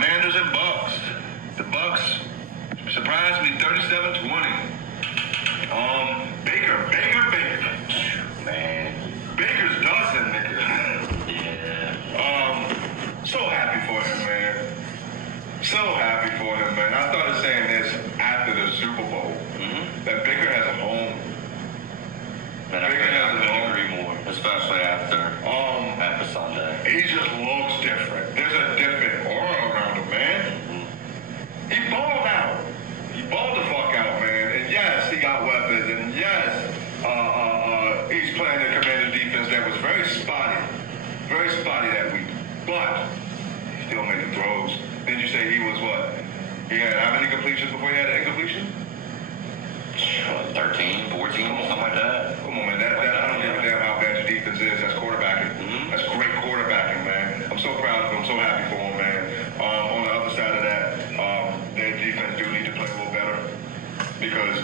Commanders and Bucks. The Bucks surprised me 37-20. Baker. Man. Baker's dusting, nigga. Yeah. So happy for him, man. So happy for him, man. I started saying this after the Super Bowl. That Baker has a home. And I couldn't agree more, especially after Sunday. He just looks different. There's a different aura around him, man. He balled out. He balled the fuck out, man. And yes, he got weapons. And yes, he's playing the Commander defense that was very spotty that week. But he still making throws. Didn't you say he was what? He had how many completions before he had an incompletion? 13, 14, something like that. Come on, man. That I don't give a damn how bad your defense is. That's quarterbacking. That's great quarterbacking, man. I'm so proud of him. I'm so happy for him, man. On the other side of that, their defense do need to play a little better because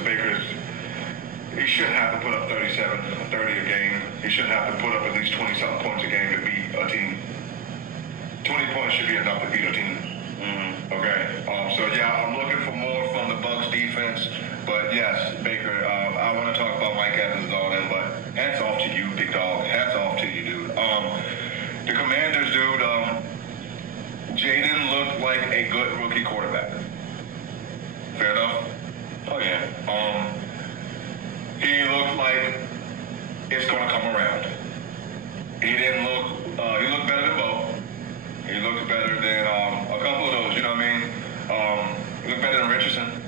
he shouldn't have to put up 37, 30 a game. He shouldn't have to put up at least 20-something points a game to beat a team. 20 points should be enough to beat a team. Okay. So yeah, I'm looking for more from the Bucks defense. But yes, Baker, I want to talk about Mike Evans and all them, but hats off to you, big dog. Hats off to you, dude. The Commanders, dude, Jaden looked like a good rookie quarterback. Fair enough? Oh, yeah. He looked like it's going to come around. He looked better than Bo. He looked better than a couple of those, you know what I mean? He looked better than Richardson.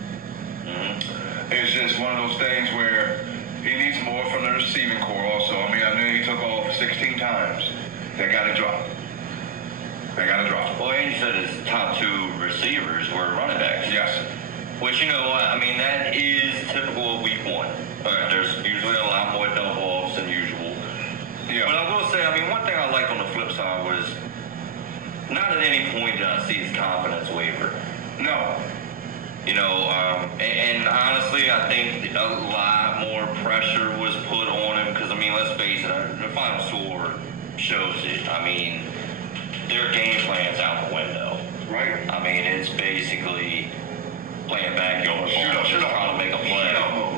It's just one of those things where he needs more from the receiving core also. I mean, I knew he took off 16 times. They got to drop. Well, and you said his top two receivers were running backs. Yes. Which, you know what, I mean, that is typical of week one. There's usually a lot more double-offs than usual. Yeah. But I will say, I mean, one thing I liked on the flip side was not at any point did I see his confidence waver. No. You know, and honestly, I think a lot more pressure was put on him because, I mean, let's face it, the final score shows it. I mean, their game plan's out the window. Right. I mean, it's basically playing backyard ball, just trying to make a play.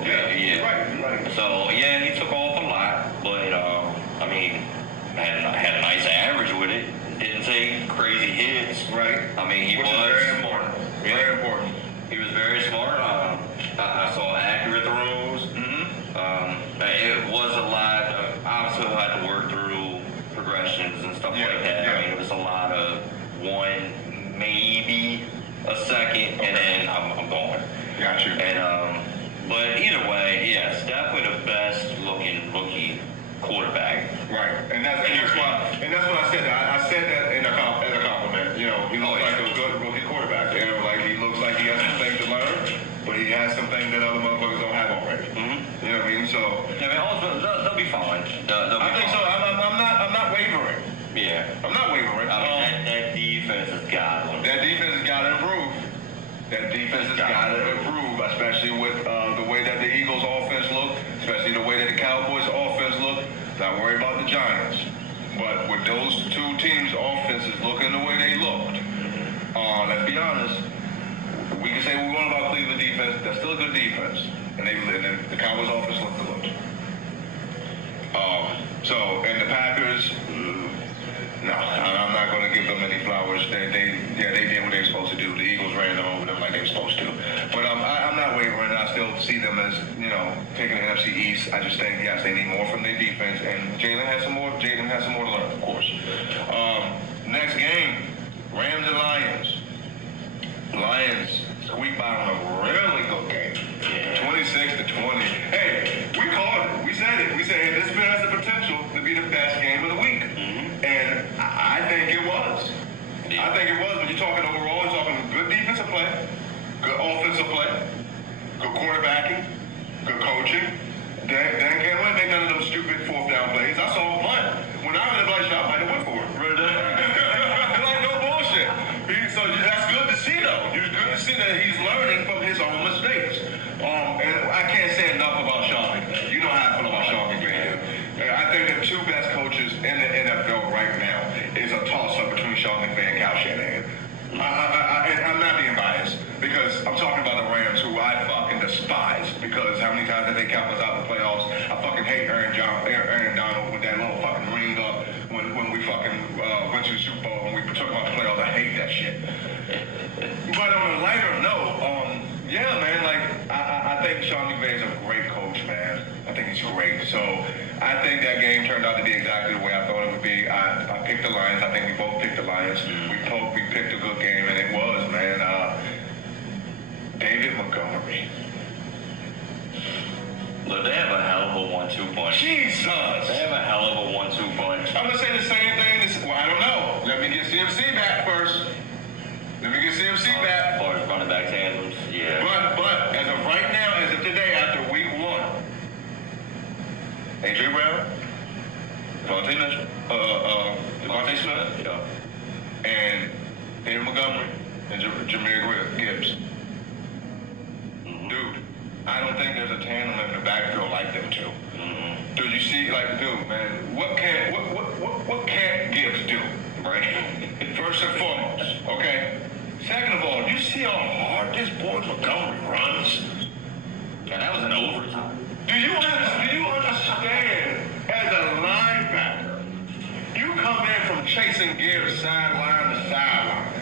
Yeah. Right. So, yeah, he took off a lot, but, I mean, had a nice average with it. Didn't take crazy hits. Right. I mean, he Which was is very important. Very important. He was very smart. I saw accurate throws. It was a lot. Obviously, I had to work through progressions and stuff like that. Yeah. I mean, it was a lot of one, maybe a second, and then I'm going. Got you. And but either way, yes, definitely the best looking rookie quarterback. Right. And that's what I said. I said that as a compliment. You know, he looks like a good rookie quarterback. You know, like he looks like he has some things to learn, but he has some things that other motherfuckers don't have already. You know what I mean? So yeah, I mean, ultimately, they'll be fine. I think so. I'm not wavering. Yeah. I'm not wavering. I mean, that defense has got to improve. That defense has got to improve. Especially with the way that the Eagles' offense looked, especially the way that the Cowboys' offense looked. Not worry about the Giants. But with those two teams' offenses looking the way they looked, let's be honest, we can say we want about Cleveland defense. That's still a good defense. And the Cowboys' offense looked good. And the Packers, no, I'm not going to give them any flowers. They did what they were supposed to do. The Eagles ran them over them like they were supposed to. But I'm not wavering. I still see them as, taking the NFC East. I just think, yes, they need more from their defense. And Jalen has some more to learn, of course. Next game, Rams and Lions. Lions squeaked by on a really good game. 26-20. Hey, we called it. We said it. We said, hey, this has the potential to be the best game of the week. And I think it was. I think it was. When you're talking overall, you're talking good defensive play, good offensive play, good quarterbacking, good coaching. Dan Campbell ain't make none of those stupid fourth down plays. I saw him punt. When I was in the play shop, I might have went for it. Like no bullshit. So that's good to see, though. It's good to see that he's learning from his own mistakes. And I can't say enough about Sean McVay. You know how I feel about Sean McVay. I think the two best coaches in the NFL right now is a toss-up between Sean McVay and Kyle Shanahan. And I'm not being biased because I'm talking about the Rams, who I fucking despise. Because how many times have they kept us out of the playoffs? I fucking hate Aaron Donald with that little fucking ring up when we fucking went to the Super Bowl and we took them out the playoffs. I hate that shit. But on a lighter note, yeah, man, like I think Sean McVay is a great coach, man. I think he's great. So I think that game turned out to be exactly the way I thought it would be. I picked the Lions. I think we both picked the Lions. We picked a good game, and it was, man. David Montgomery. Look, they have a hell of a 1-2 punch. Jesus! They have a hell of a 1-2 punch. I'm gonna say the same thing. Well, I don't know. Let me get CMC back first. As far as running back tandems, yeah. But as of right now, as of today, after week 1, AJ Brown, Devontae Smith, Yeah. and David Montgomery, and Jahmyr Gibbs. Dude, I don't think there's a tandem in the backfield like them two. Dude, you see, like, dude, man, what can't Gibbs do, right? First and foremost, okay? Second of all, you see how hard this boy Montgomery runs? And that was an overtime. Do you understand, as a linebacker, you come in from chasing Gibbs sideline to sideline,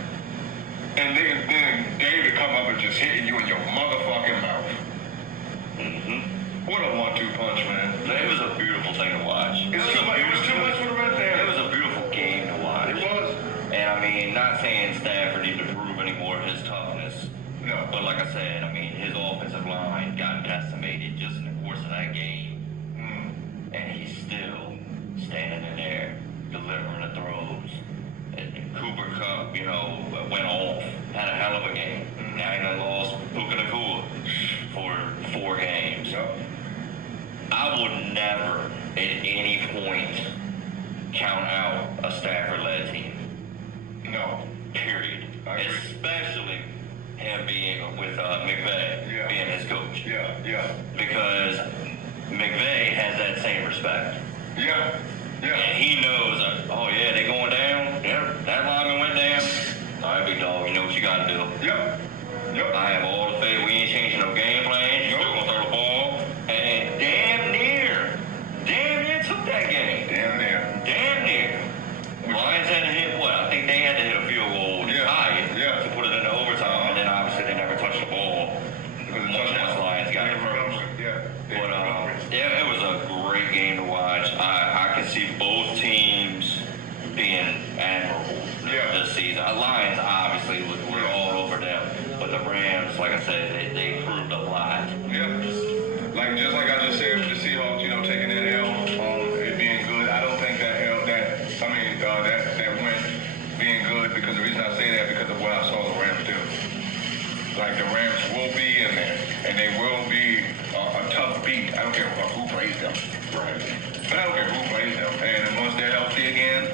and then David come up and just hitting you in your motherfucking mouth. What a 1-2 punch, man. It was a beautiful thing to watch. It was too much for the red there. It was a beautiful game to watch. It was. And I mean, not saying Stafford needs to prove any more of his toughness. No. But like I said, I mean, his offensive line got decimated just in the course of that game. And he's still standing in there, delivering the throws. And Cooper Kupp, went off, had a hell of a game. Now he done lost Puka Nacua for 4 games. Yep. I would never, at any point, count out a Stafford-led team. No. Period. I agree. Especially him being with McVay, being his coach. Yeah. Because McVay has that same respect. Yeah. And he knows, oh yeah, they going down. Yeah, that lineman went down. All right, big dog, you know what you got to do. Yep. I have all the faith. We ain't changing no game plan. You're still going to throw the ball. And damn near took that game. Damn near. Lions had to hit what? I think they had to hit a field goal to tie it to put it into overtime. And then obviously they never touched the ball. Once the Lions got it first. But it was a great game to watch. I can see both teams being admirable this season. The Lions obviously were all over them. But the Rams, like I said, they proved a lot. Yeah. Just like I just said with the Seahawks, taking that L, it being good. I don't think that win being good, because the reason I say that because of what I saw the Rams do. Like, the Rams will be in there, and they will be a tough beat. I don't care who plays them. Right. But I don't care who plays them. And once they're healthy again,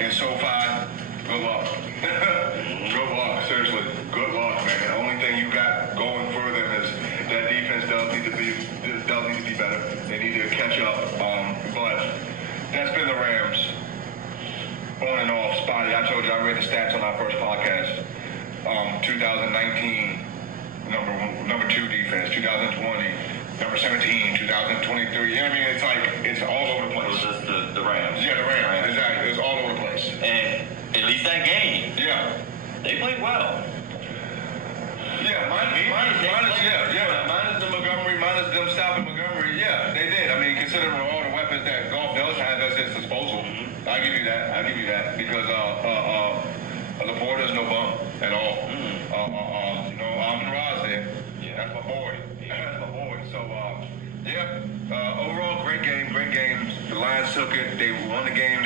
in SoFi, good luck. Good luck, seriously. Good luck, man. The only thing you got going for them is that defense does need to be better. They need to catch up. But that's been the Rams. On and off, spotty. I told you, I read the stats on our first podcast. 2019, number 2 defense. 2020, number 17. 2023. You know what I mean? It's like, it's all over the place. It was just the Rams. Yeah, the Rams. Exactly. It's all over the place. And at least that game, they played well. Minus the Montgomery, minus them stopping Montgomery. Yeah, they did. I mean, considering all the weapons that Goff does have at his disposal, I'll give you that. Because Laporta's no bum at all. Amon Ra's there. That's my boy. So, overall, great game. The Lions took it. They won the game.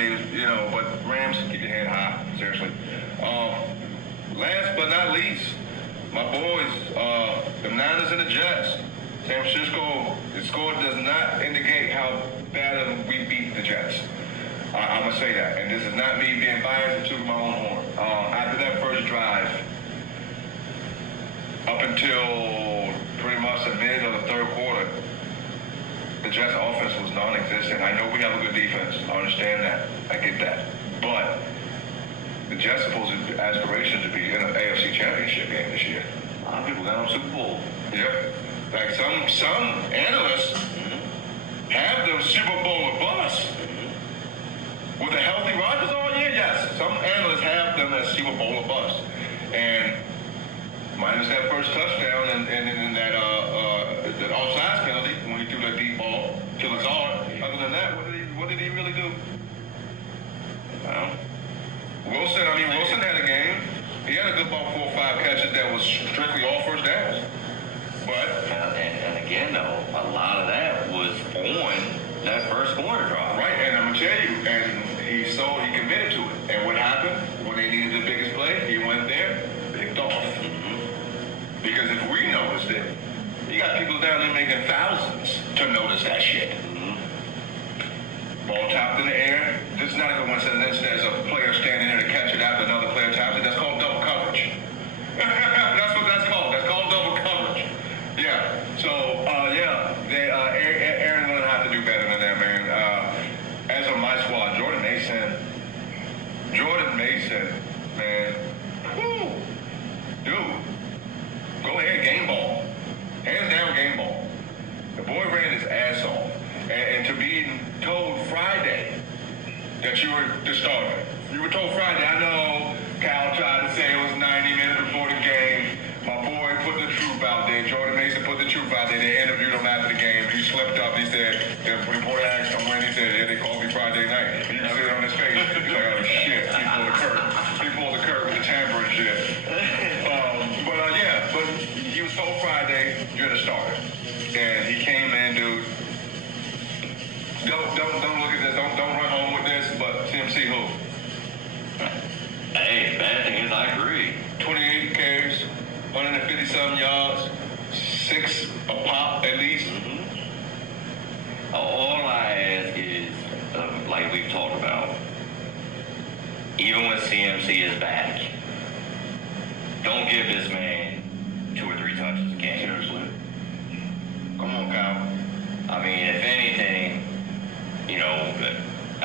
But Rams, keep your head high. Seriously. Last but not least, my boys, the Niners and the Jets. San Francisco, the score does not indicate how bad we beat the Jets. I'm going to say that. And this is not me being biased to my own horn. After that first drive, up until pretty much the mid of the third quarter, the Jets offense was non-existent. I know we have a good defense. I understand that. I get that. But the Jets supposed to aspirations to be in an AFC Championship game this year. A lot of people got on Super Bowl. Yeah, like some analysts have them Super Bowl or bust. With a healthy Rodgers all year, yes. Some analysts have them as Super Bowl or bust. And minus that first touchdown and that offsides penalty when he threw that deep ball to Lazard. Other than that, what did he really do? Well, Wilson had a game. He had a good about 4 or 5 catches that was strictly all first downs. But and again, though, a lot of that was on that first corner drive. right, and I'm gonna tell you, and he committed to it. And what happened when they needed the biggest play? He went there, picked off. Because if we noticed it, you got people down there making thousands to notice that shit. Ball topped in the air. This is not a coincidence. There's a player standing there to catch it after another player taps it. That's called double coverage. That's what that's called. That's called double coverage. Yeah. So, Aaron's going to have to do better than that, man. As of my squad, Jordan Mason, man. Whew. Dude, go ahead, game ball. Hands down, game ball. The boy ran his ass off. And to be told Friday that you were the starter. You were told Friday. I know Cal tried to say it was 90 minutes before the game. My boy put the truth out there. Jordan Mason put the truth out there. They interviewed him after the game. He slipped up. He said, the reporter asked him when. He said, yeah, they called me Friday night. You can see it on his face. He's like, oh, shit. He pulled the curve with the tamper and shit. But he was told Friday, you're the starter. And he came in, dude. Don't look at this. Don't run home with this. But CMC who? Hey, bad thing is I agree. 28 carries, 150-something yards, 6 a pop at least. All I ask is, like we've talked about, even when CMC is back, don't give this man 2 or 3 touches a game. Seriously. Come on, Kyle. I mean, if anything,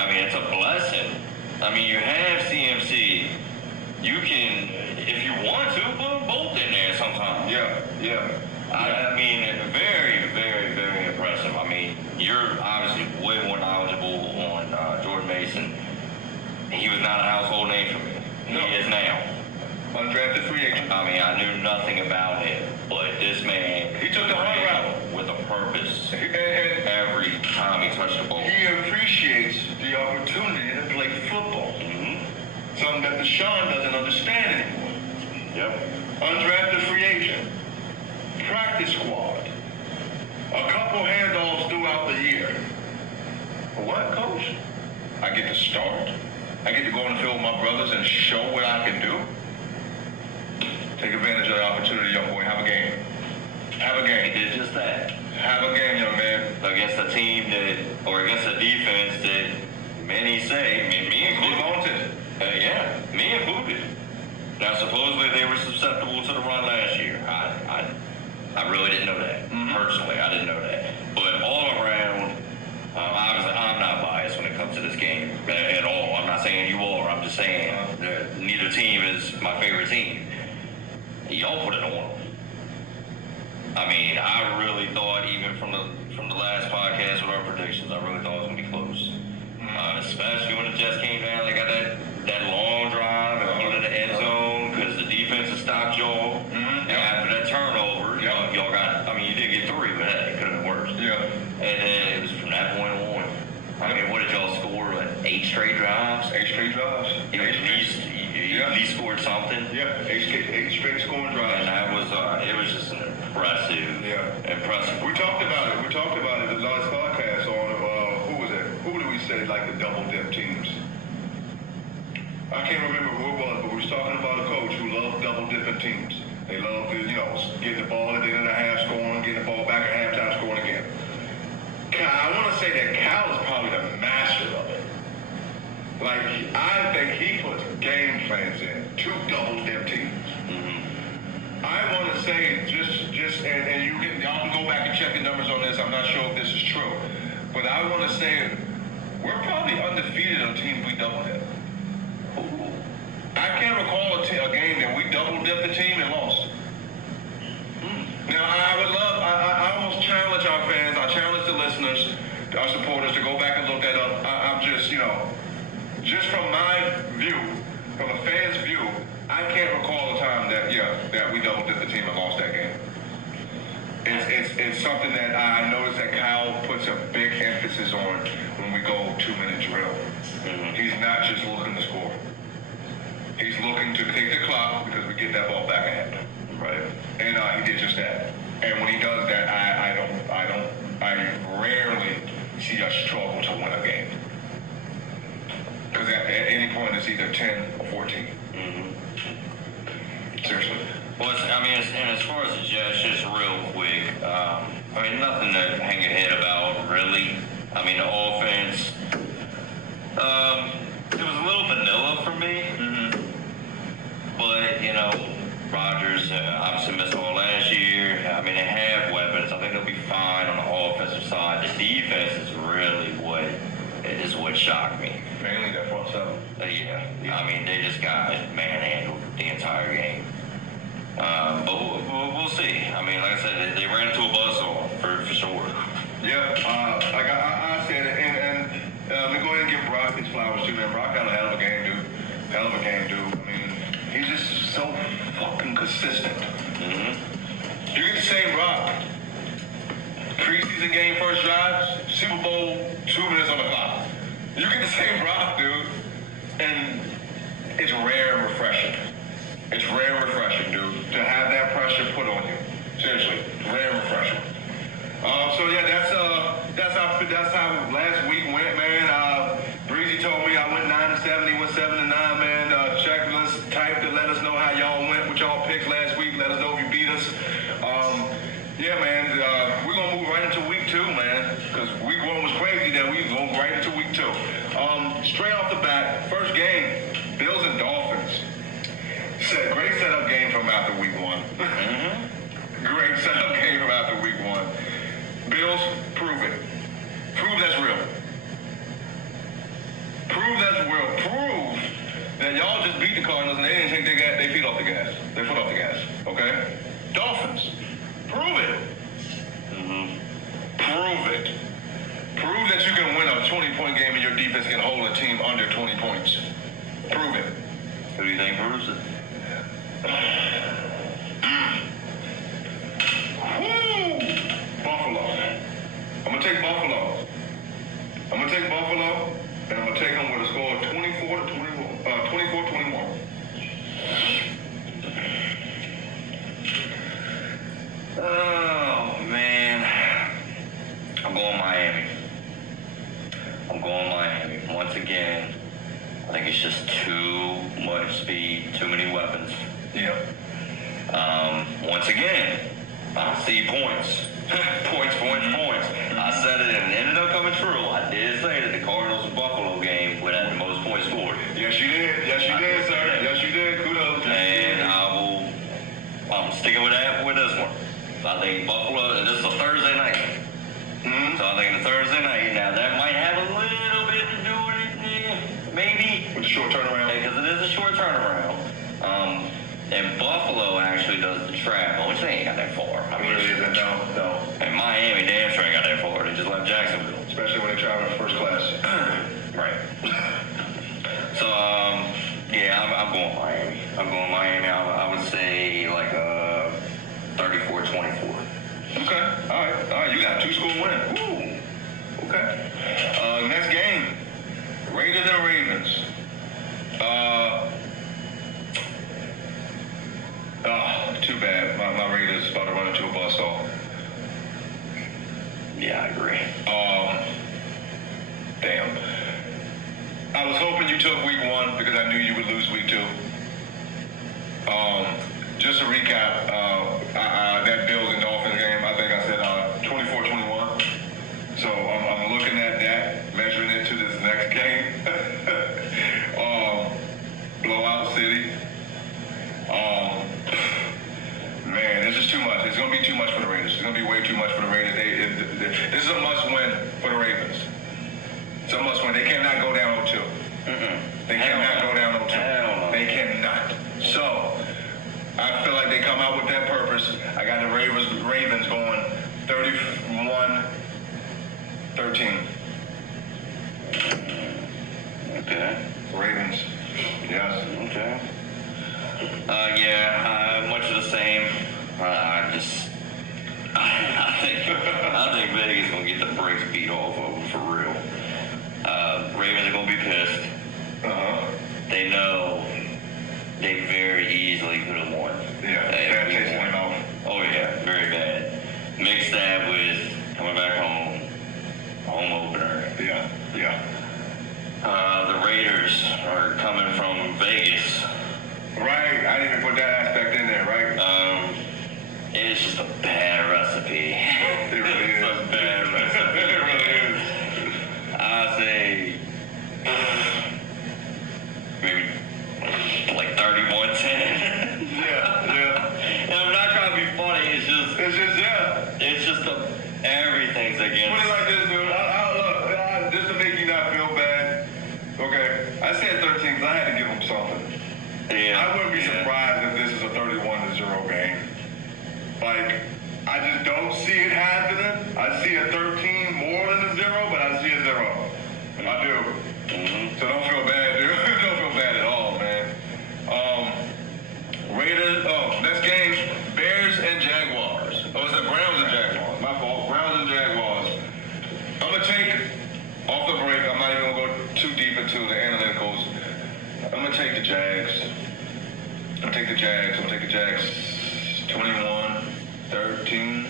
it's a blessing. I mean, you have CMC. You can, if you want to, put them both in there sometimes. Yeah. I mean, very, very, very impressive. I mean, you're obviously way more knowledgeable on Jordan Mason. He was not a household name for me. No. He is now. Undrafted free agent. I mean, I knew nothing about him, but this man, He took the hard route. with a purpose. And Every time he touched the ball. he appreciates the opportunity to play football. Something that Deshaun doesn't understand anymore. Yep. Undrafted free agent. Practice squad. A couple handoffs throughout the year. What, coach? I get to start. I get to go on the field with my brothers and show what I can do. Take advantage of the opportunity, young boy. Have a game. Have a He game. did just that. Have a game, young man. Against a team or against a defense that many say, me included. Me included. Now, supposedly they were susceptible to the run last year. I really didn't know that. Personally, I didn't know that. But all around, obviously, I'm not biased when it comes to this game at all. I'm not saying you are. I'm just saying that neither team is my favorite team. Y'all put it on them. I mean, I really thought, even from the last podcast with our predictions, I really thought it was going to be close. Especially when the Jets came down, they got that long drive into the end zone because the defense had stopped y'all. And after that turnover, y'all got, you did get 3, but hey, it could have been worse. Yeah. And then it was from that point on. I mean, what did y'all score? 8 straight drives? 8 straight drives. You at least scored something. Yeah, 8 straight scoring drives. And that was, it was just an impressive. We talked about it the last podcast on, who was it? Who did we say, like the double dip teams? I can't remember who it was, but we was talking about a coach who loved double dipping teams. They love to, get the ball at the end of the half, scoring, get the ball back at halftime, scoring again. I want to say that Cal is probably the master of it. Like, I think he puts game plans in to double dip teams. I want to say and y'all can go back and check the numbers on this. I'm not sure if this is true, but I want to say we're probably undefeated on teams we double dip. I can't recall a game that we double-dipped the team and lost. Now, I would love, I almost challenge our fans, I challenge the listeners, our supporters to go back and look that up. I'm just, just from my view, from a fan's view, I can't recall a time that we double-dipped the team and lost that game. It's something that I noticed that Kyle puts a big emphasis on when we go 2-minute drill. Mm-hmm. He's not just looking to score. He's looking to take the clock because we get that ball back at him. Right. And he did just that. And when he does that, I rarely see us struggle to win a game. Because at any point it's either 10 or 14. Mm-hmm. Seriously. Well, and as far as the Jets, just real quick, nothing to hang your head about, really. The offense, it was a little vanilla for me. Mm-hmm. But, Rodgers obviously missed all last year. They have weapons. I think they'll be fine on the offensive side. The defense is really what shocked me. Mainly that front seven. Yeah. They just got manhandled the entire game. But we'll see. Like I said, they ran into a buzzsaw for sure. Yeah, like I said, and let me go ahead and give Brock his flowers too, man. Brock had a hell of a game, dude. Hell of a game, dude. He's just so fucking consistent. Mm-hmm. You get the same Brock. Preseason game, first drive, Super Bowl, 2 minutes on the clock. You get the same Brock, dude. And it's rare and refreshing. It's rare and refreshing, dude, to have that pressure put on you. Seriously, rare and refreshing. That's how last week went, man. Breezy told me I went 9-7, he went 7-9, man. Checklist type to let us know how y'all went with y'all picks last week. Let us know if you beat us. We're gonna move right into week 2, man, because week 1 was crazy. That we go right into week 2. Straight off the bat, first game, Bills and Dolphins. Great setup game from after week 1. Mm-hmm. Great setup game from after week 1. Bills, prove it. Prove that's real. Prove that's real. Prove that y'all just beat the Cardinals and they didn't take their feet off the gas. Their foot off the gas. Okay? Dolphins, prove it. Mm-hmm. Prove it. Prove that you can win a 20-point game and your defense can hold a team under 20 points. Prove it. Who do you think proves it? Woo! Buffalo. I'm going to take Buffalo. I'm going to take Buffalo, and I'm going to take them with a score of 24-21. Oh, man. I'm going Miami. Once again, I think it's just too much speed, too many weapons. Yeah. Once again, I see points. points. I said it and it ended up coming true. I did say that the Cardinals and Buffalo game would have the most points scored. Yes, you did. Yes, you did, sir. Yes, you did. Kudos. And I'm sticking with that with this one. I think Buffalo, and this is a Thursday night. Mm-hmm. So I think the Thursday night, now that might have a little bit to do with it, maybe. With the short turnaround. Because it is a short turnaround. And Buffalo actually does the travel, which they ain't got that far. Really isn't. No. And Miami damn sure ain't got that far. They just left Jacksonville. Especially when they travel in first class. Right. So, I'm going Miami. I would say like 34-24. Okay. All right. You got a 2-score win. Woo. Okay. Next game. Raiders and Ravens. Too bad. My Raiders about to run into a buzzsaw. Yeah, I agree. Damn. I was hoping you took week 1 because I knew you would lose week 2. Just to recap, that Bills and Dolphins game, I think I said 24-21. So I'm looking at that, measuring it to this next game. Blowout City. Man, this is too much. It's going to be too much for the Raiders. It's going to be way too much for the Raiders. This is a must-win for the Ravens. It's a must-win. They cannot go down 0-2. Mm-mm. They cannot go down 0-2. Hell no. They cannot. 13. Okay. Ravens. Yes. Okay. Yeah, much of the same. I think Vegas gonna get the brakes beat off of them for real. Ravens are gonna be pissed. They know they very easily could have won. Yeah. Bad taste in their mouth. Oh yeah, very bad. Mix that with coming back home opener. Yeah. Yeah. The Raiders are coming from Vegas. Right. I didn't even put that aspect in there. Right. It's just a bad recipe. It really is. It's a bad recipe. It really is. I say maybe like 31-10. Yeah. And I'm not trying to be funny. It's just everything's Put against. it like this, dude. Look, just to make you not feel bad. Okay. I said 13 because I had to give them something. Yeah, I wouldn't be surprised if this is a 31-0 game. Like, I just don't see it happening. I see a 13 more than a 0, but I see a 0. I do. Mm-hmm. So don't feel bad, dude. Don't feel bad at all, man. Raiders. Next game, Bears and Jaguars. Oh, is it Browns and Jaguars? My fault. Browns and Jaguars. I'm gonna take off the break. I'm not even gonna go too deep into the analyticals. I'm gonna take the Jags. I'm gonna take the Jags 21-13.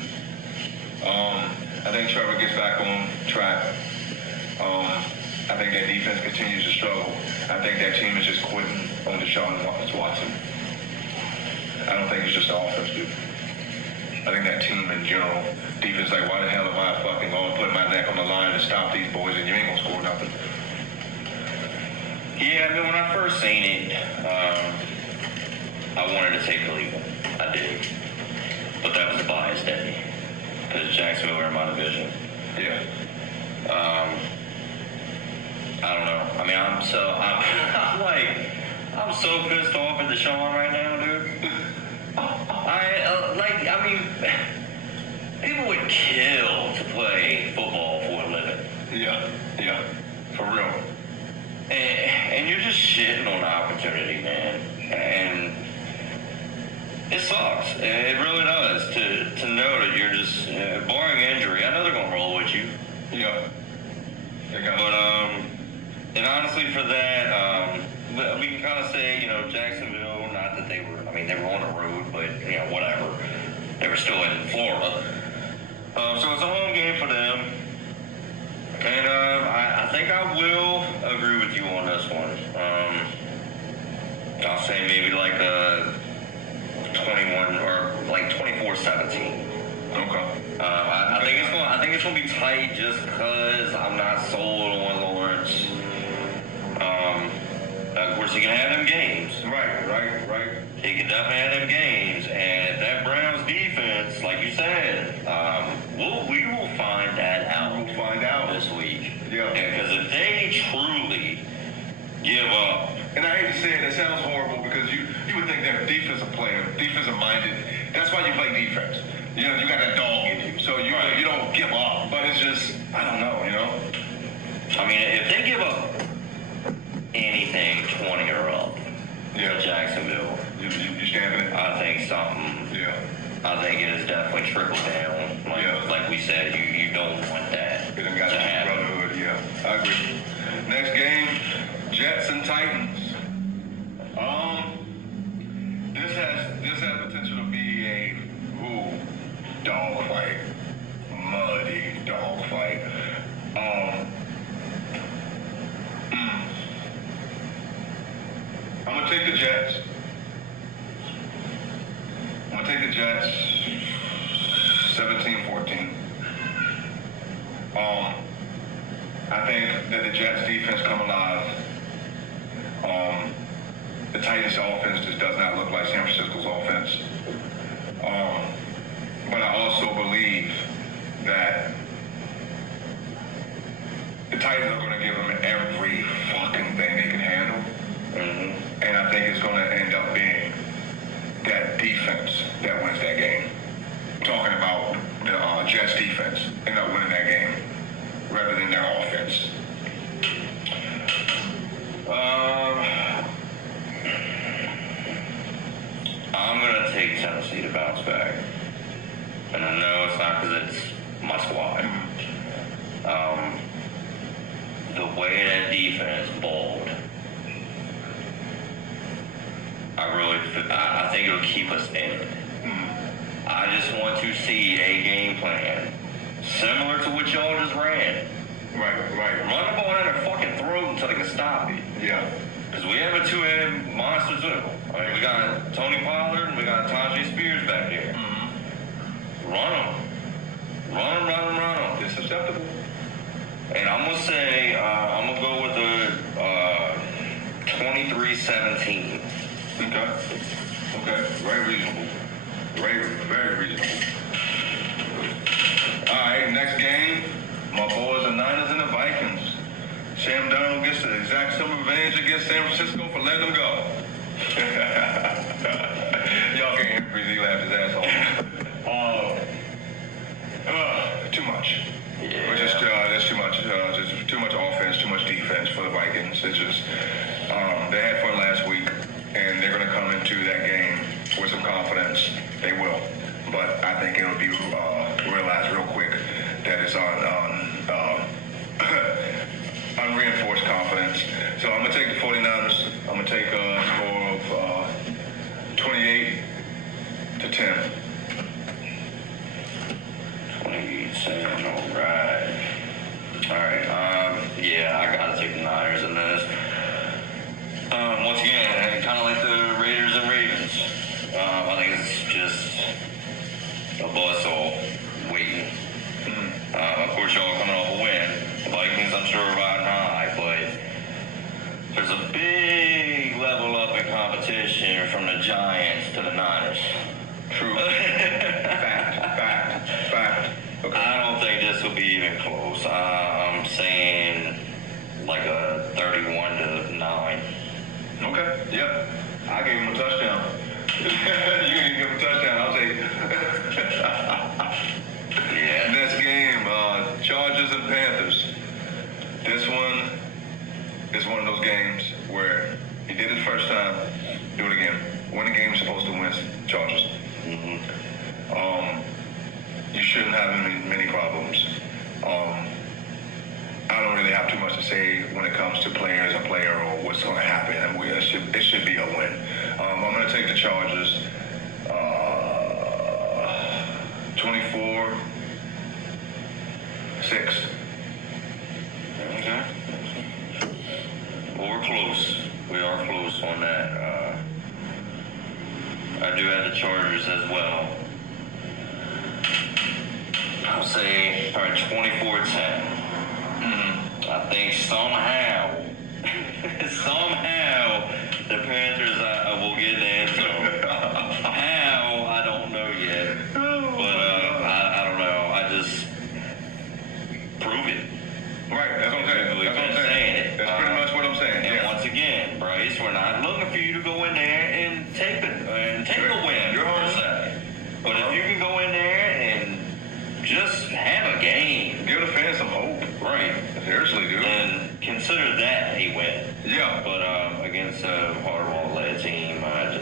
I think Trevor gets back on track. I think that defense continues to struggle. I think that team is just quitting on Deshaun Watson. I don't think it's just the offense, dude. I think that team in general, defense, like, why the hell am I fucking going to put my neck on the line to stop these boys and you ain't going to score nothing? Yeah, I mean, when I first seen it, I wanted to take Cleveland. I did. But that was a biased day. Because Jacksonville were in my division. Yeah. I don't know. I mean, I'm so pissed off at Deshaun right now, dude. People would kill to play football for a living. Yeah. For real. And you're just shitting on the opportunity, man. And it sucks. It really does to know that you're just, barring injury, I know they're going to roll with you. Yeah. But, and honestly for that, we can kind of say, Jacksonville, not that they were on the road, but, whatever. They were still in Florida. So it's a home game for them. And I think I will agree with you on this one. I'll say maybe like a 21 or like 24-17. Okay. I think it's gonna be tight just because I'm not sold on Lawrence. Of course, he can have them games. Right. He can definitely have them games, and if that Browns defense, like you said, we will find that out. We'll find out this week. Yeah. Because if they truly give up, and I hate to say it sounds horrible because you would think they're a defensive player, defensive minded. That's why you play defense. You got that dog in you, so you don't give up. But it's just, I don't know, I mean, if they give up anything 20 or up to Jacksonville, you stand in it. I think something. Yeah. I think it is definitely trickled down. Like we said, you don't want that It done got to to happen. brotherhood. Yeah, I agree. Next game, Jets and Titans. This has potential to be a dog fight, muddy dog fight. I'm gonna take the Jets. 17-14. I think that the Jets defense come alive. The Titans offense just does not look like San Francisco's offense. But I also believe that the Titans are going to give them every fucking thing they can handle. Mm-hmm. And I think it's going to end up being that defense that wins that game. I'm talking about the Jets defense end up winning that game. rather than their offense? I'm gonna take Tennessee to bounce back, and I know it's not because it's my squad. The way that defense balled, I think it'll keep us in it. I just want to see a game plan similar to what y'all just ran. Right. Run the ball down their fucking throat until they can stop it. Yeah. Because we have a two-headed monster too. I mean, we got Tony Pollard and we got Tajay Spears back there. Run them. Run them. It's susceptible. And I'm going to say, I'm going to go with the 23-17. Okay. Very reasonable. Very reasonable. All right, next game. My boys, the Niners and the Vikings. Sam Darnold gets the exact same revenge against San Francisco for letting them go. Y'all can't hear Breezy, he laughed his ass off. Too much. Yeah. There's too much. Just too much offense, too much defense for the Vikings. It's just they had fun last week, and they're going to come into that game with some confidence. They will, but I think it'll be realized real quick that it's on unreinforced confidence. So I'm going to take the 49ers. I'm going to take a score of 28-10. 27, all right. Yeah, I got to take the Niners in this. Once again, kind of like the Raiders and Ravens. I think it's just a buzzsaw waiting. Of course, y'all are coming off a win. The Vikings, I'm sure, are riding high, but there's a big level up in competition from the Giants to the Niners. True. Fact. Okay. I don't think this will be even close. I'm saying like a 31-9. Okay. Yep. I gave him a touchdown. You didn't give him a touchdown. I'll take it. Yeah. Next game, Chargers and Panthers. This one is one of those games where you did it first time, do it again. When the game is supposed to win, Chargers. You shouldn't have many problems. I don't really have too much to say when it comes to players or player or what's going to happen. It should be a win. I'm going to take the Chargers 24-6. Okay. Well, we're close. We are close on that. I do have the Chargers as well. I'll say probably 24-10. I think somehow the Panthers will get an answer. How, I don't know yet. But I don't know. I just prove it. Right, that's what I'm saying. We've been saying it. That's pretty much what I'm saying. And Yeah. once again, Bryce, we're not looking for you to go in there and take a win You're per se. But if you can go in there and just have a game, Give the fans some hope. right, Seriously, dude. then consider that a win. Yeah. But against a Harbaugh-led team, I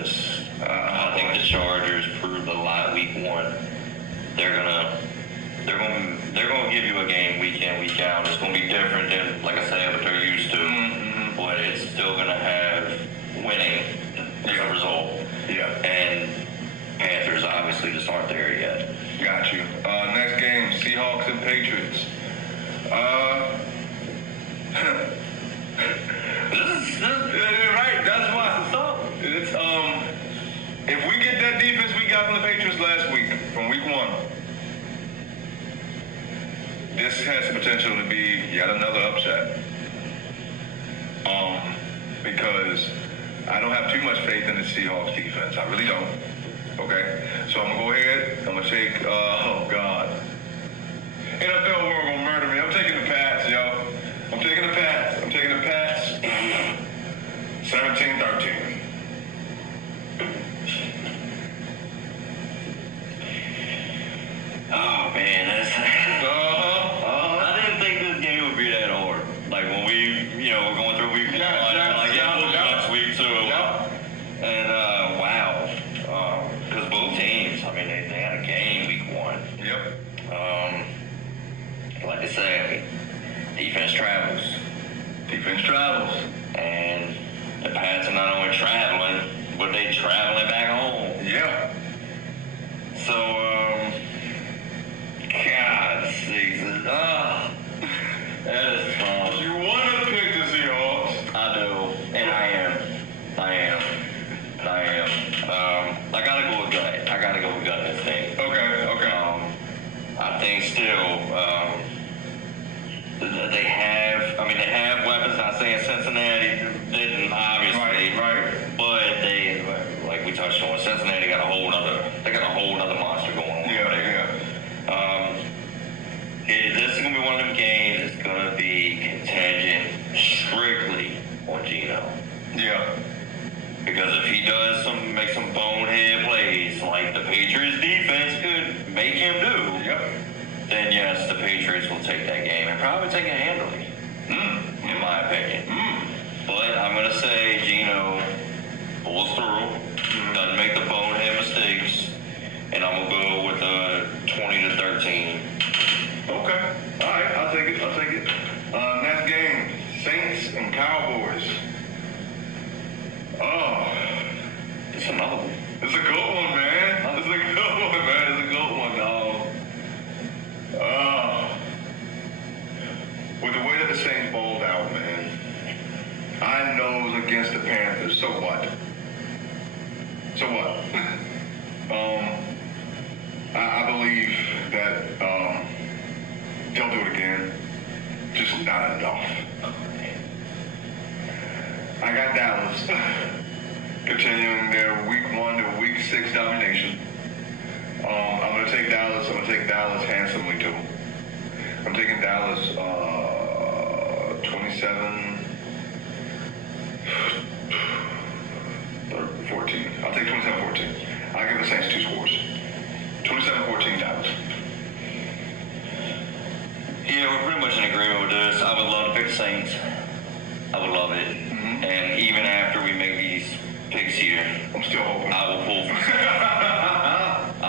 think the Chargers proved a lot week one. They're gonna give you a game week in, week out. It's gonna be different than, like I said, what they're used to. But it's still gonna have winning as a result. Yeah. And Panthers obviously just aren't there yet. Got you. Next game, Seahawks and Patriots. This is right. That's why It's if we get that defense we got from the Patriots last week, from week one, this has the potential to be yet another upset. Because I don't have too much faith in the Seahawks defense. I really don't. Okay? So I'm gonna go ahead. I'm gonna take oh God. NFL world gonna murder me. I'm taking the Pats, yo. I'm taking the Pats. 17-13. Oh man, that's. I didn't think this game defense travels. Defense travels. And the Pats are not only traveling, but they traveling back home. Yeah. So, God, season. That is tough. You want to pick the Seahawks? I do, and I am. I gotta go with gut. I gotta go with gut in this thing. Okay. I think still, they have weapons. Not saying Cincinnati didn't, obviously. Right. But they, like we touched on, Cincinnati got a whole nother monster going on. Yeah. This is gonna be one of them games. It's gonna be contingent strictly on Geno. Yeah. Because if he does make some bonehead plays like the Patriots defense could make him do, Yep. then yes, the Patriots will take that game and probably take it handily, in my opinion. But I'm going to say Geno pulls through, doesn't make the bonehead mistakes, and I'm going to go with a 20-13. Okay. All right. I'll take it. Next game, Saints and Cowboys. Oh, It's another one. it's a good one, man. It's a good one, dog. With the way that the Saints balled out, man, I know it was against the Panthers. So what? I believe that they'll do it again. Just not enough. I got Dallas continuing their week 1 to week 6 domination. I'm going to take Dallas. I'm going to take Dallas handsomely too. I'm taking Dallas 27-14. I'll take 27-14. I'll give the Saints 2 scores. 27-14 Dallas. Yeah, we're pretty much in agreement with this. I would love to pick the Saints. I would love it. And even after we make these picks here, I'm still hoping. I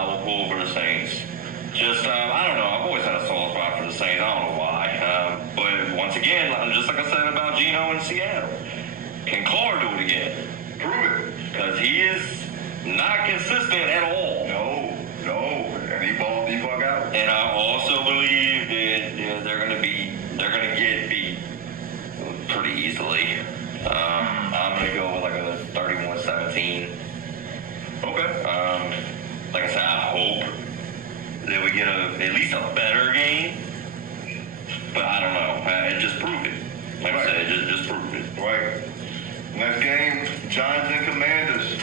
will pull for the Saints. Just, I don't know. I've always had a soft spot for the Saints. I don't know why. But once again, just like I said about Geno in Seattle, can Carr do it again? Prove it. Because he is not consistent at all. No. And he balled out. And I also believe that they're going to get beat pretty easily. I'm going to go with like a 31-17. Okay. Like I said, I hope that we get at least a better game. But I don't know. Just prove it. Like I said, just prove it. Right. Next game, Giants and Commanders.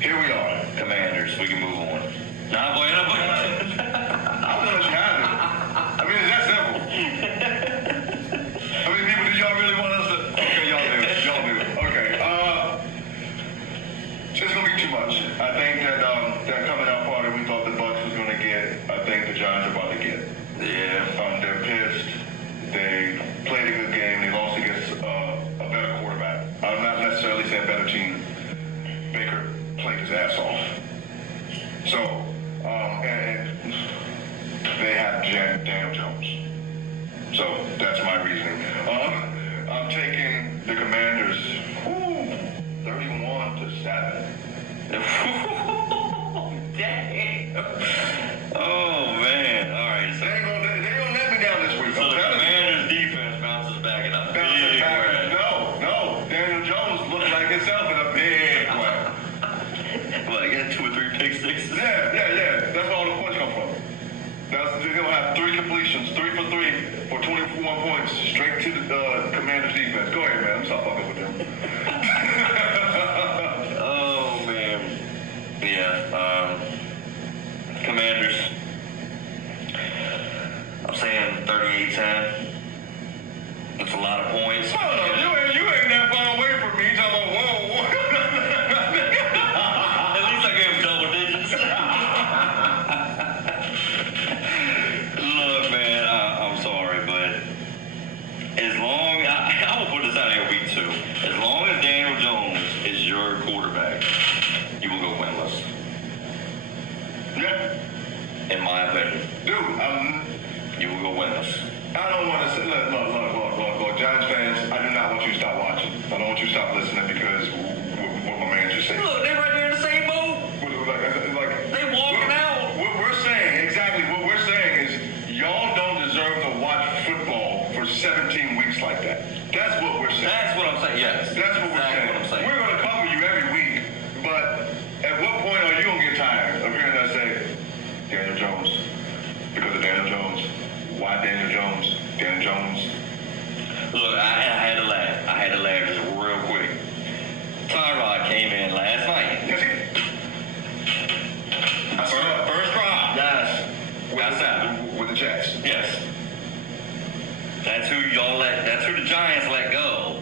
Here we are. Commanders, we can move on. Nah, boy, I'm gonna let you have it. I mean, it's that simple. How many people do y'all really want us to? Okay, y'all do. Okay. It's just gonna be too much. I think that that coming out party we thought the Bucks was gonna get, I think the Giants are about to get. Yeah. They're pissed. They played a good game. They lost against a better quarterback. I'm not necessarily saying better team. Baker played his ass off. So, and they have Daniel Jones. So that's my reasoning. I'm taking the Commanders 31-7. Dang. Oh, man. All right. So They ain't gonna let me down this week. the I'm telling you. Commanders defense bounces back in a big Bounces back. way. No. Daniel Jones looks like himself in a big way. What, I got 2 or 3 pick sixes? Yeah. That's where all the points come from. They're gonna have 3 completions, 3 for 3 for 21 points, straight to the Commanders defense. Go ahead, man. I'm stop fucking with them. Oh, man. Yeah. Commanders. I'm saying 38-10. That's a lot of points. Hold on, you ain't that far away from me. You talking about whoa. At least I gave him double digits. Look, man, I'm sorry, but as long I will put this out here week 2. As long as Daniel Jones is your quarterback, you will go winless. Yeah. In my opinion, Dude, you will go winless. I don't want to say, look, Giants fans, I do not want you to stop watching. I don't want you to stop listening because what my man just said. Look, they're right there in the same boat. They walking out. What we're saying, exactly what we're saying is y'all don't deserve to watch football for 17 weeks like that. That's what we're saying. That's what I'm saying. Yes. That's what we're saying. What I'm saying. We're going to cover you every week, but at what point are you going to get tired of hearing us say, Daniel Jones, because of Daniel Jones? Why Daniel Jones? Daniel Jones. Look, I had to laugh. I had to laugh just real quick. Tyrod came in last night. Yes, First drive. Yes. That's that. With the Jets. Yes. That's who the Giants let go.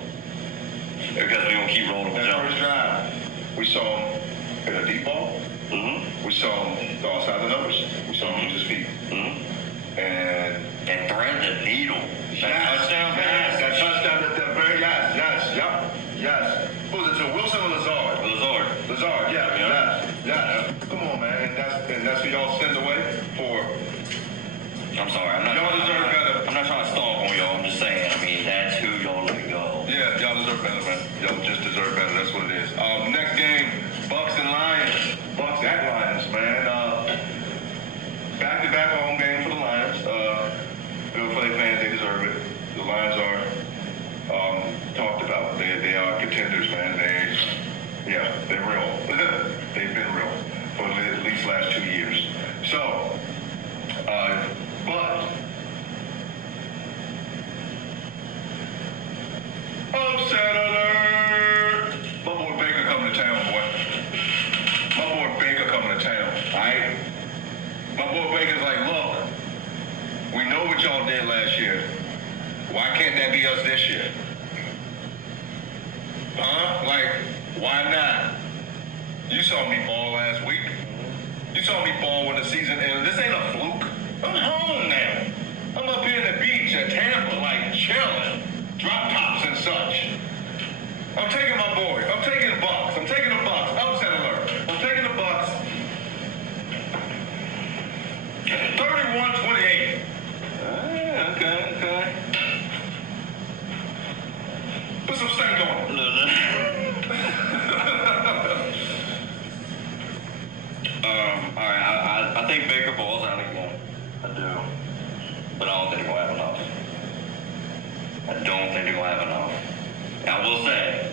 Because we don't keep rolling with That Jones. first drive, we saw him hit a deep ball. Mm-hmm. We saw him go outside the numbers. We saw him use his feet. Mm-hmm. And thread the needle. That touchdown pass. That touchdown, yes. Who was it to Wilson or Lazard? Lazard, yeah. Come on, man. And that's who y'all send away for. I'm sorry. Y'all deserve better. I'm not trying to stomp on y'all. I'm just saying. I mean, that's who y'all let go. Yeah, y'all deserve better, man. Y'all just deserve better. That's what it is. Next game, Bucks and Lions. Bucks at Lions, man. Back-to-back home game for the Lions. Bill Clay fans, they deserve it. The Lions are talked about. They are contenders, man. They're real. They've been real for at least last 2 years. So, but upset alert! My boy Baker coming to town, boy. My boy Baker coming to town, alright? My boy Baker's like, look, we know what y'all did last year. Why can't that be us this year? Huh? Like, why not? You saw me ball last week. You saw me ball when the season ended. This ain't a fluke. I'm home now. I'm up here in the beach at Tampa, like chilling, drop tops and such. I'm taking my boy. I'm taking the Bucks. Upset alert. I'm taking the Bucks. 31-28. Okay. Put some stank on it. All right. I think Baker balls out again. I do. But I don't think he'll have enough. I will say,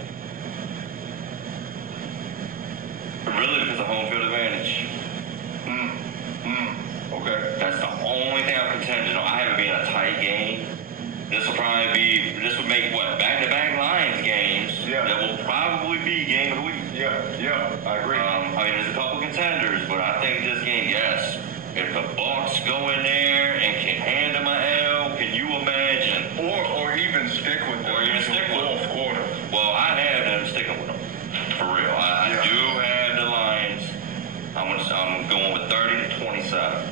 really because of home field advantage. Okay. That's the only thing I'm contingent on. I haven't been in a tight game. This would make back-to-back Lions games. Yeah. That will probably be game of the week. Yeah, I agree. There's a couple contenders, but I think this game, yes. If the Bucks go in there and can hand them an L, can you imagine? Or even stick with them. Fourth quarter. Well, I have them sticking with them. For real. I do have the Lions. I'm going with 30-27.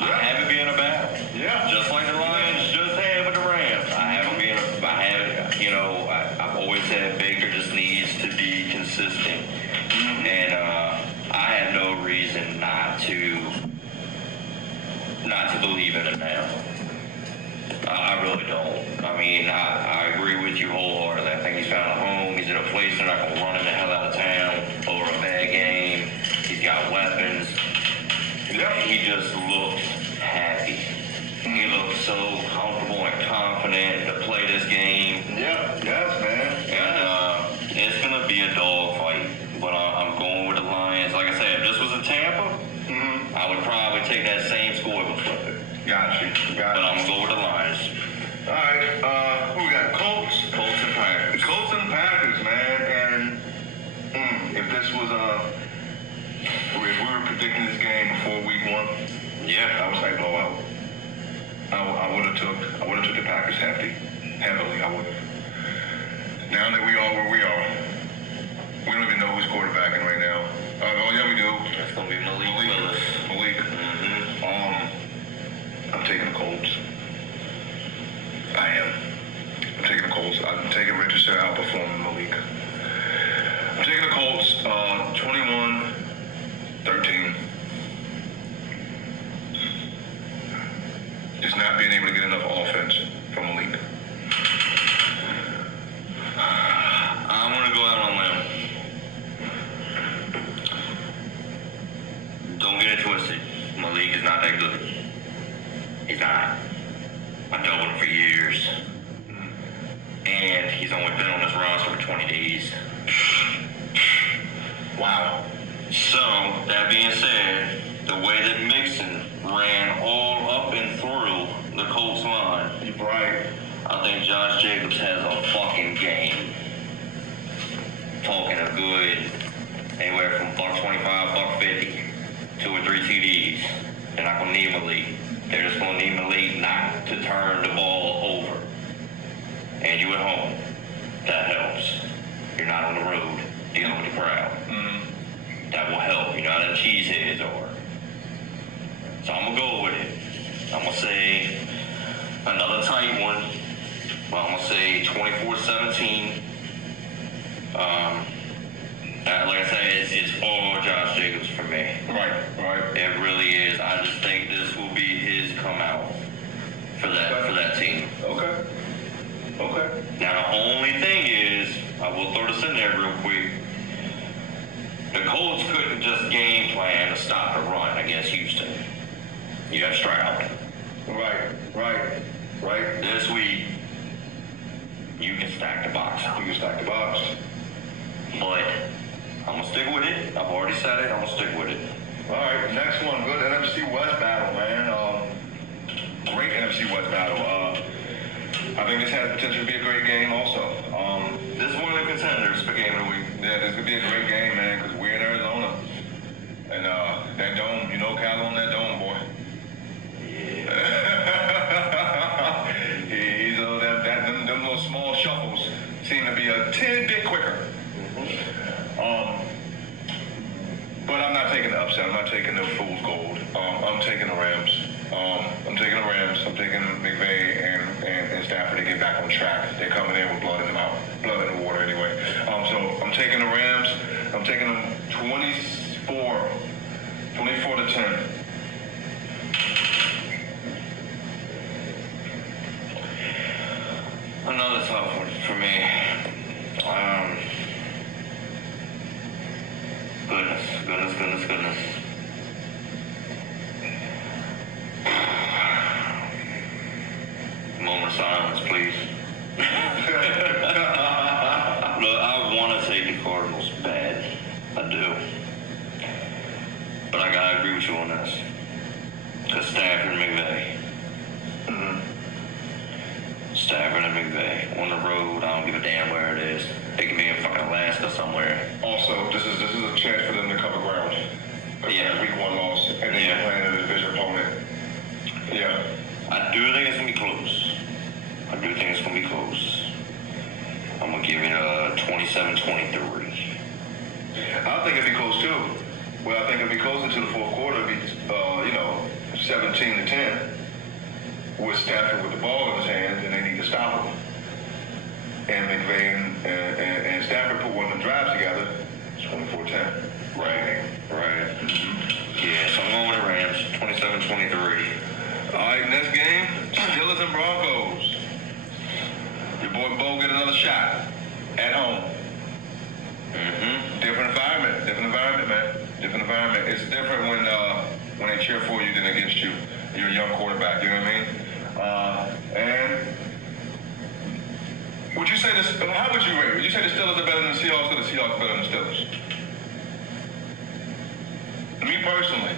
I have it being a battle. Yeah. Just like the Lions just had with the Rams. I've always said Baker just needs to be consistent. And I have no reason not to believe in it now. I really don't. I agree with you wholeheartedly. I think he's found a home. He's in a place they're not going to run him the hell out of town over a bad game. He's got weapons. Yep. He just looks happy. He looks so comfortable and confident to play this game. Yes, man. And it's going to be a dogfight. But I'm going with the Lions. Like I said, if this was in Tampa, I would probably take that same score and flip it. Got you. But I'm going to go with the Lions. All right. Who we got? Colts and Packers. The Colts and Packers, man. And if this was if we were predicting this game before week 1, I would say blowout. I would have took the Packers heavily. I would have. Now that we are where we are, we don't even know who's quarterbacking right now. We do. It's going to be Malik Willis. Malik. I'm taking the Colts. I am. I'm taking the Colts. I'm taking Richardson outperforming Malik. I'm taking the Colts 21-13. Just not being able to get enough Malik is not that good. He's not. I've dealt with him for years. And he's only been on this roster for 20 days. Wow. So, that being said, the way that Mixon ran all up and through the Colts line, You're right. I think Josh Jacobs has a fucking game. Talking a good anywhere from $125, $150, 2 or 3 TDs. They're not gonna need Malik. They're just gonna need Malik not to turn the ball over. And you at home. That helps. You're not on the road dealing with the crowd. Mm-hmm. That will help. You know how them cheeseheads are. So I'm gonna go with it. I'm gonna say another tight one. Well, I'm gonna say 24-17. Like I said, it's all Josh Jacobs for me. Right. It really is. I just think this will be his come out for that team. Okay. Now the only thing is, I will throw this in there real quick. The Colts couldn't just game plan to stop the run against Houston. You have Stroud. Right. This week, you can stack the box. You can stack the box. But I'm going to stick with it. I've already said it. I'm going to stick with it. All right, next one. Good NFC West battle, man. Great NFC West battle. I think this has potential to be a great game also. This is one of the contenders for game of the week. Yeah, this could be a great game, man, because we're in Arizona. And that dome, you know Cal on that dome, boy. Yeah. He's them little small shuffles seem to be a tidbit quicker. But I'm not taking the upset. I'm not taking the fool's gold. I'm taking the Rams. I'm taking McVay and Stafford to get back on track. They're coming in with blood in the water anyway. So I'm taking the Rams. I'm taking them 24-10. Another tough one for me. Goodness. Moment of silence, please. Look, I want to take the Cardinals bad. I do. But I gotta agree with you on this. Because Stafford and McVay. Stafford and McVay on the road. I don't give a damn where it is. They can be in fucking Alaska somewhere. Also, this is a chance for them to cover ground. Yeah. Week 1 loss, and then you're playing a division opponent. Yeah. I do think it's gonna be close. I'm gonna give it a 27-23. I think it'd be close too. Well, I think it'd be close into the fourth quarter. It'd be, 17-10 with Stafford with the ball in his hands, and they need to stop him. And McVay and Stafford put one of them drives together. 24-10. Right. Yeah, so I'm going with the Rams, 27-23. All right, next game, Steelers and Broncos. Your boy Bo get another shot at home. Different environment, man. Different environment. It's different when they cheer for you than against you. You're a young quarterback, you know what I mean? And would you say this? How would you rate? Would you say the Steelers are better than the Seahawks, or the Seahawks are better than the Steelers? Me personally,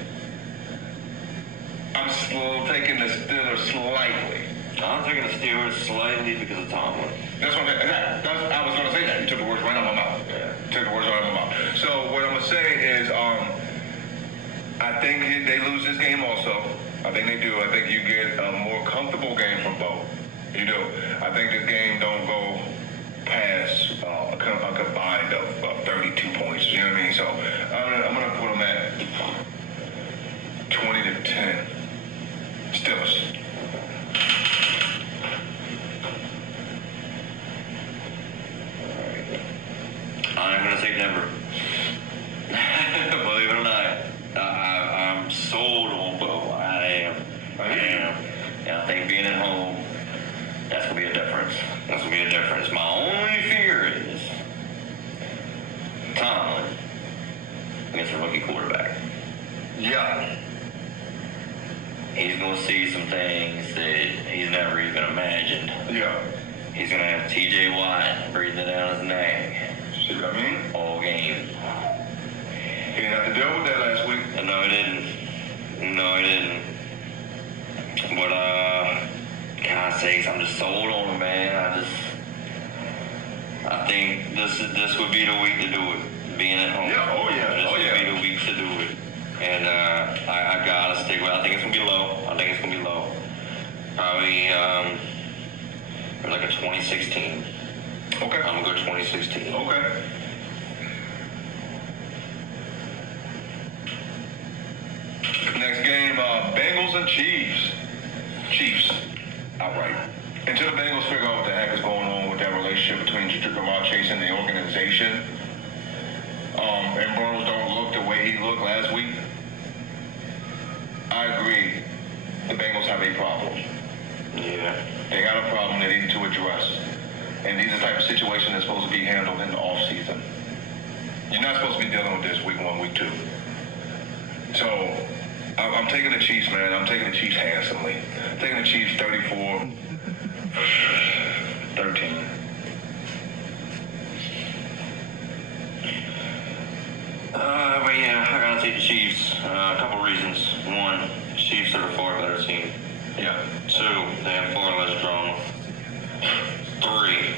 I'm still taking the Steelers slightly. I'm taking the Steelers slightly because of Tomlin. That's what I was going to say that. You took the words right out of my mouth. Yeah. Took the words right out of my mouth. So what I'm going to say is, I think they lose this game also. I think they do. I think you get a more comfortable game from both. You do. I think this game don't go past a combined of 32 points. You know what I mean? So I'm going to put them at 20-10. Steelers. I'm going to take Denver. Believe it or not, I'm sold on Bo. I am. And I think being at home, that's going to be a difference. My only fear is Tomlin against a rookie quarterback. Yeah. he's going to see some things that he's never even imagined. Yeah. He's going to have TJ Watt breathing down his neck See what I mean? all game. He didn't have to deal with that last week. No, he didn't. No, he didn't. But, God's sakes, I'm just sold on him, man. I think this would be the week to do it, being at home. Yeah, oh yeah, This oh would yeah. be the week to do it. And I gotta stick with it. I think it's gonna be low. Probably like a 2016. Okay. I'm gonna go 2016. Okay. Next game, Bengals and Chiefs. Chiefs, outright. Until the Bengals figure out what the heck is going on with that relationship between Jamar Chase and the organization, and Burrows don't look the way he looked last week, I agree. The Bengals have a problem. Yeah. They got a problem they need to address. And these are the type of situations that's supposed to be handled in the off-season. You're not supposed to be dealing with this week 1, week 2. So, I'm taking the Chiefs, man. I'm taking the Chiefs handsomely. I'm taking the Chiefs 34-13. But yeah, I gotta take the Chiefs. A couple reasons. One, Chiefs are a far better team. Yeah. 2, they have far less drama. 3,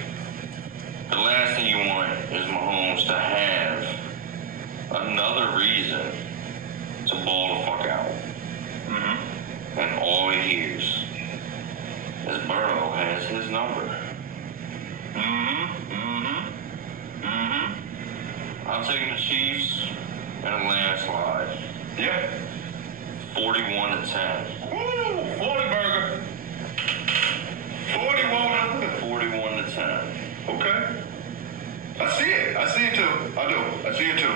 the last thing you want is Mahomes to have another reason to ball the fuck out. Mm-hmm. And all he hears is Burrow has his number. Mm-hmm. Mm-hmm. Mm-hmm. I'm taking the Chiefs in a landslide. Yeah. 41-10. Woo! 40 burger. 41. 41-10. Okay. I see it. I see it too. I do. I see it too.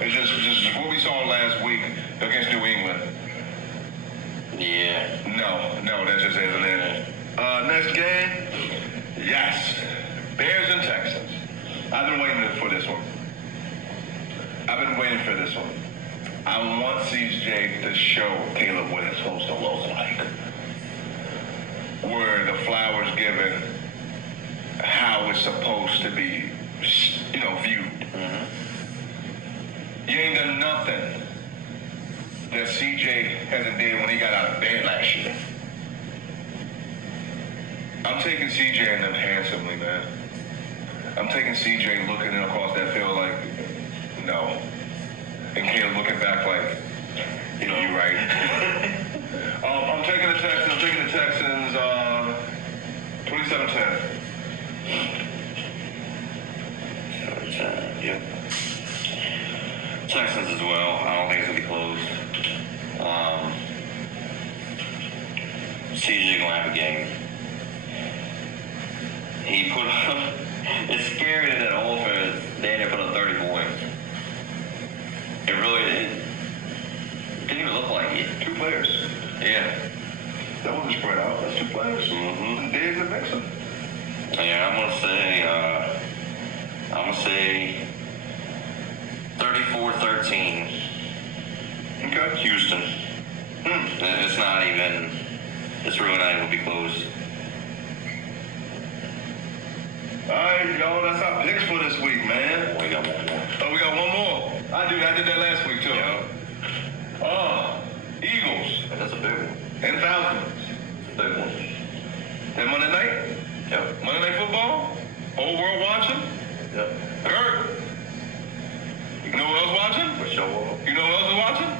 It's just what we saw last week against New England. Yeah. No, that just isn't it. Next game, yes, Bears and Texans. I've been waiting for this one. I want CJ to show Caleb what it's supposed to look like. Where the flowers given, how it's supposed to be, viewed. Mm-hmm. You ain't done nothing that CJ hasn't did when he got out of bed last year. I'm taking CJ and them handsomely, man. I'm taking CJ looking across that field like, no. And Caleb looking back like, you're right. I'm taking the Texans 27-10. Yep. Texans as well. I don't think it's gonna be close. CJ gonna have a game. He put up. It's scary that offense. Daniel put up 30 points. It really didn't even look like it. 2 players. Yeah. That wasn't spread out. That's 2 players. Mm-hmm. Diggs and Mixon. Yeah, I'm gonna say 34-13. Okay. Houston. It's not even. It's really not even gonna be close. All right, y'all. That's our picks for this week, man. We got one more. Oh, we got one more. I did that last week too. Yeah. Eagles That's a big one. and Falcons. Big one. And Monday night. Yep. Monday Night Football. Whole world watching. Yep. Kurt. You know who else watching? For sure. You know who else is watching?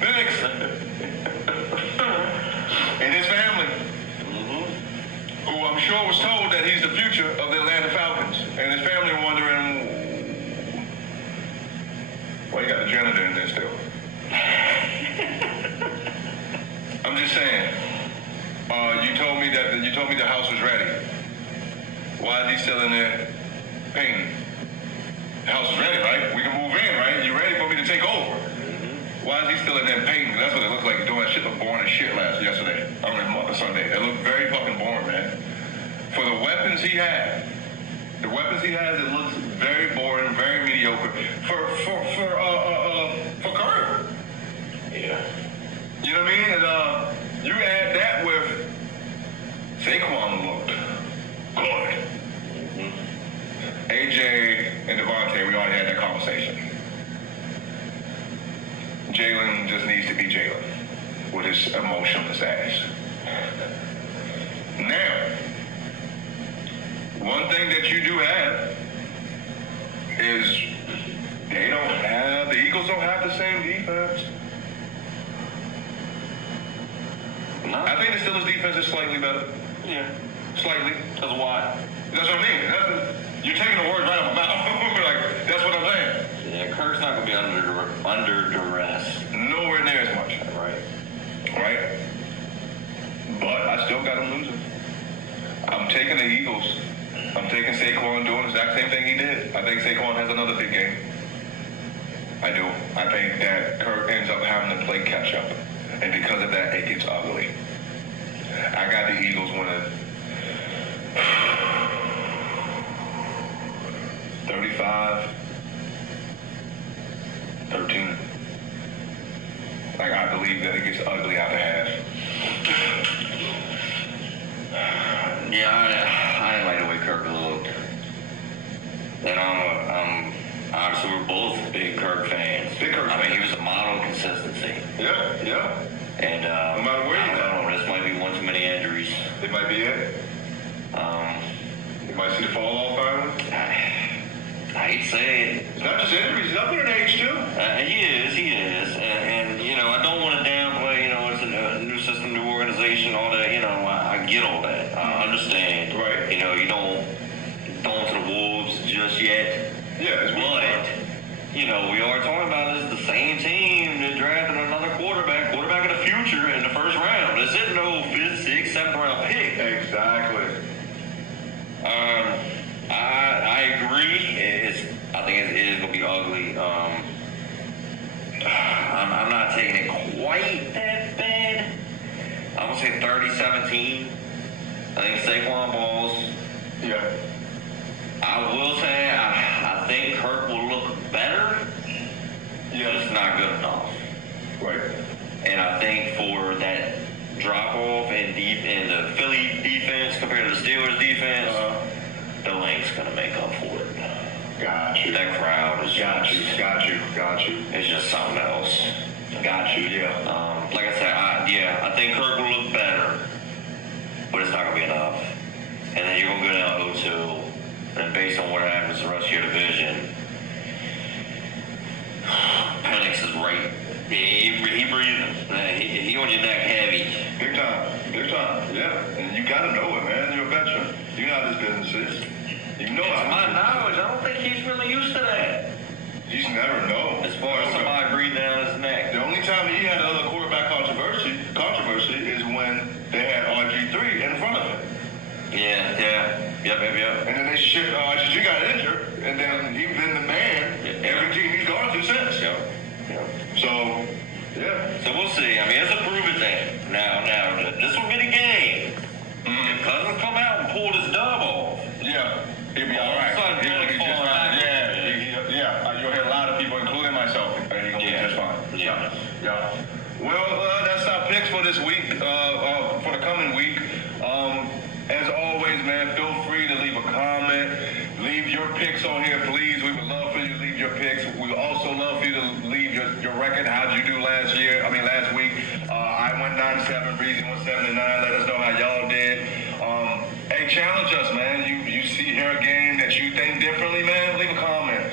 Phoenix and his family, Mm-hmm. who I'm sure was told that he's the future of the Atlanta Falcons, and his family wondering why you got the janitor in there still. I'm just saying. You told me the house was ready. Why is he still in there painting? The house is ready, right? We can move in, right? You ready for me to take over? Why is he still in there painting? That's what it looked like. Doing that shit looked boring as shit yesterday. Sunday. It looked very fucking boring, man. For the weapons he has, it looks very boring, very mediocre. For Kurt. Yeah. You know what I mean? And Jalen just needs to be Jalen with his emotionless ass. Now, one thing that you do have is the Eagles don't have the same defense. No. I think the Steelers' defense is slightly better. Yeah. Slightly. That's why. That's what I mean. You're taking the words right out of my mouth. Like, that's what I'm saying. Yeah, Kirk's not going to be under duress. Nowhere near as much. Right. Right? But I still got him losing. I'm taking the Eagles. I'm taking Saquon doing the exact same thing he did. I think Saquon has another big game. I do. I think that Kirk ends up having to play catch up. And because of that, it gets ugly. I got the Eagles winning 35-13. Like, I believe that it gets ugly after half. Yeah, I didn't like the way Kirk looked. And obviously we're both big Kirk fans. Big Kirk I mean, fans. he was a model of consistency. Yeah. And No matter where I you don't know, this might be one too many injuries. It might be it. You might see the fall off finally. I hate to say it. It's not just injuries, he's up there in age too. He is. And you know, I don't want to downplay, you know, it's a new system, new organization, all that, you know, I get all that. I understand. Right. You know, you don't throw into the wolves just yet. Yeah, it's But, you know, we are talking about this the same team that drafted another quarterback of the future in the first round. This isn't no 5th, 6th, 7th round pick. Exactly. I agree. I think it is going to be ugly. I'm not taking it quite that bad. I'm going to say 30-17. I think Saquon balls. Yeah. I will say I think Kirk will look better. Yeah. It's not good enough. Right. And I think for that drop off in the Philly defense compared to the Steelers defense, the Link's gonna make up for it. Got you. That crowd is Got you. It's just something else. Got you. Yeah. Like I said, I think Kirk will look better, but it's not gonna be enough. And then you're gonna go down 0-2, and based on what happens the rest of your division, Penix is right. He breathing. He on your neck heavy. Big time. Yeah. And you gotta know it, man. You're a veteran. You know how this business is. You know To how my knowledge, I don't think he's really used to that. you just never know. As far as somebody breathing down his neck. The only time he had another quarterback controversy is when they had RG3 in front of him. Yeah. Yep. And then they shipped RG3 got injured, and then he's been the man every team he's gone to since. Yep. So, yeah. So we'll see. I mean, it's a proven thing. Now, this will be the game. If Cousins come out and pull this dub off, Yeah. He'll be all right. All of a sudden, He'll be just falling fine. back. Yeah. You'll hear a lot of people, including myself, he's going to be just fine. Yeah. Well, that's our picks for this week, for the coming week. As always, man, feel free to leave a comment. Leave your picks on here, please. We would love for you to leave your picks. We would also love for you to leave your record. How'd you do last week? I went 9-7, Breezy went 7-9. Let us know how y'all did. Hey, challenge us, man. You hear a game that you think differently, man? Leave a comment.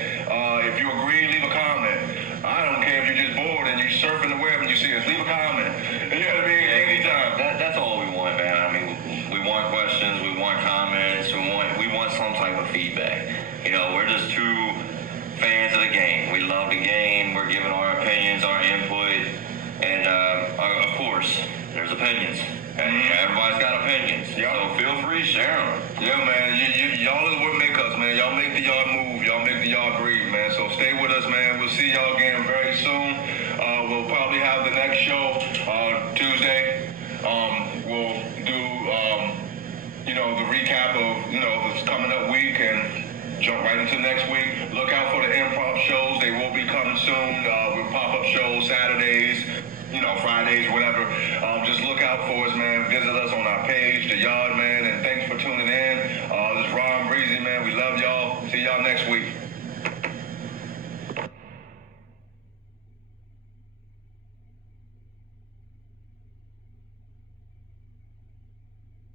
If you agree, leave a comment. I don't care if you're just bored and you're surfing the web and you see us. Leave a comment. You know what I mean? Anytime. That's all we want, man. I mean, we want questions, we want comments, we want some type of feedback. You know, we're just two fans of the game. We love the game. We're giving our opinions, our input, and of course, there's opinions. Everybody's got opinions. So feel free to share them. Yeah, man. Y'all is what make us, man. Y'all make the yard move. Y'all make the yard breathe, man. So stay with us, man. We'll see y'all again very soon. We'll probably have the next show Tuesday. We'll do, the recap of, this coming up week and jump right into next week. Look out for the improv shows. They will be coming soon. We'll pop-up shows Saturdays, Fridays, whatever. Just look out for us, man. Visit us on our page, The Yard Man.